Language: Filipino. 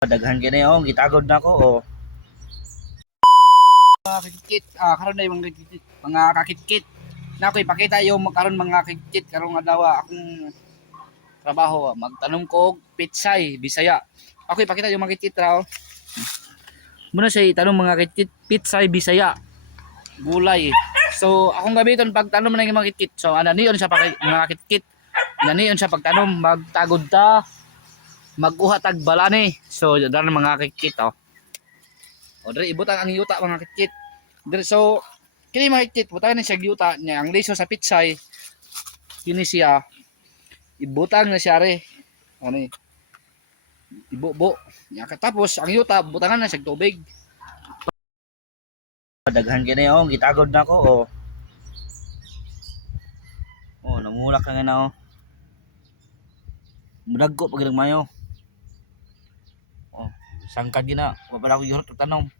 Daghan gini oh, gitagod na ko oh. Mga kakit karon na yung mga kakit na ako ipakita yung karon mga kakit karon nga daw akong trabaho magtanom ko og pitsay Bisaya. Ako ipakita yung mga kakit raw. Muna siya itanong mga kakit pitsay Bisaya gulay. So akong gamiton pagtanom na yung mga kakit. So ano niyon siya mga kakit. Naniyon siya pagtanom magtagod ta maguha tag balani. So dara mga kakit oh. O dre ibutang ang yuta mga kakit. So kini mahigtit butang ni siya yuta niya ang liso sa pitsay kini siya ibutang na siya re ano ibubo niya katapos ang yuta butangan na siya tubig. Daghan gini oh, gitagod na ko oh. Oh, namulak na nga oh. Mudagko pag nagmayo. Oh, sangkad gina, wa pa ako yung tanom.